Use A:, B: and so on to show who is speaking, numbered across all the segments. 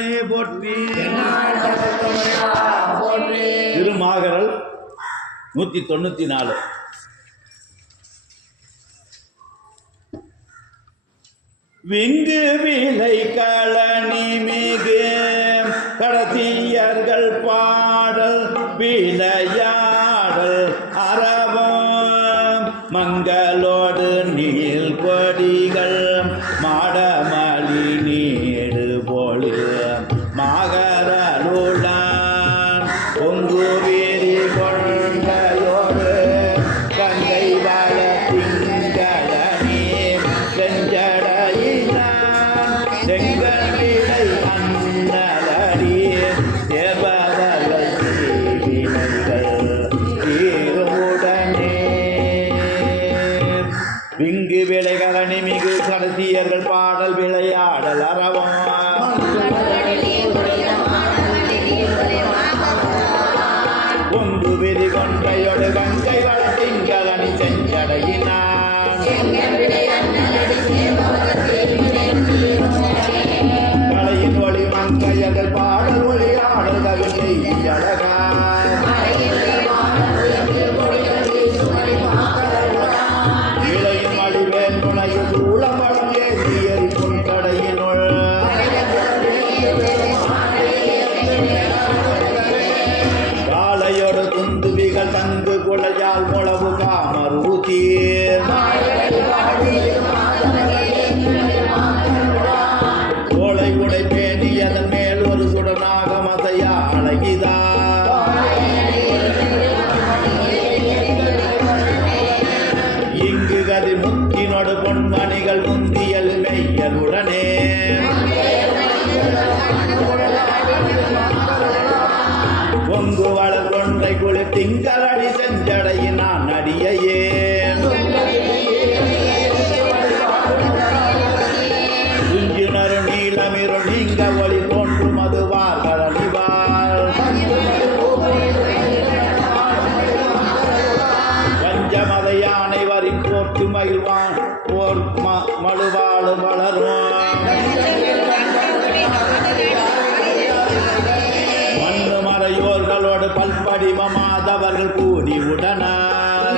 A: கண்ணனே போற்றி. திருமாகரல் நூத்தி தொண்ணூத்தி நாலு. விங்கு விலை களனி மிகு கடத்தியர்கள் பாடல் விளையாடல் அறவம் மங்களோடு நீள் கொடிகள் விங்கு விளைகளனி மிகு கடத்தியர்கள் பாடல் விளையாடல் அறவம் செஞ்சடையினான் கலையின் ஒளி மங்கையர்கள் பாடல் ஒளி கவிதை அழகாய் இளையும் அடிவேல் முனையில் உளமடம் ஏற்றியறி கொண்டடையினுள் காலையோடு துந்துவிகள் தங்கு குழையால் முளவு வரி மகிழ்வான் போர் மழுவாடு வளரும் மண்ணு மறையோர்களோடு பல்படிமமாதவர்கள் கூடி உடனார்.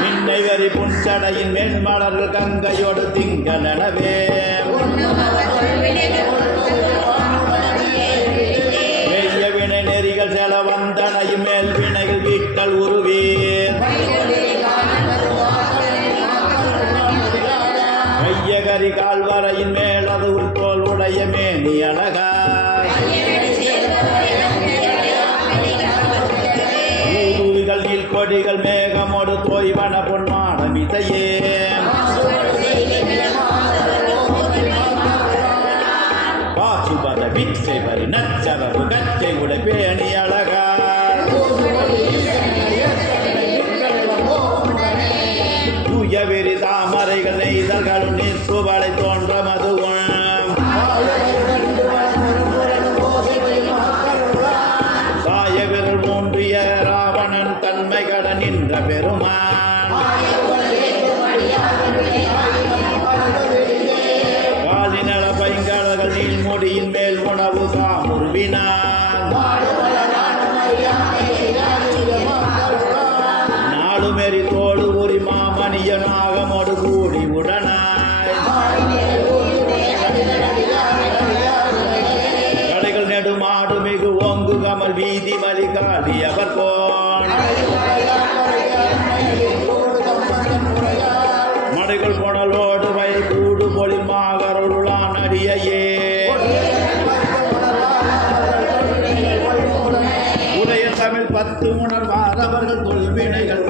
A: மின்னை வரி புன்சடையின் மென்மலர்கள் கங்கையோடு திங்களனவே வெய்ய வினை நெறிகள் செல வந்தனையும் மேல் வினைகள் வீட்டல் உருவீர். கையகரி கால்வரையின் மேல் அது ஒரு உடைய மேனி அழகா நீல் கொடிகள் மேகமோடு தோய்வன பொன்மாடம் என்ற கட நின்ற பெருமான் காலினள பைங்கழகள் மேல் உணவு காமுருவினான் நாளுமெறி தோடு உரி மாமணிய நாகமோடு கூடி உடனாய். கடைகள் நெடுமாடு மிகு வீதி மலிகாலி அவர் கோன் மடைகள் புனலோடு வயல் கூடு மொழி மாகருளான் அடியையே. உடைய தமிழ் பத்து உணர்வார் அவர்கள் தொல்வினைகள்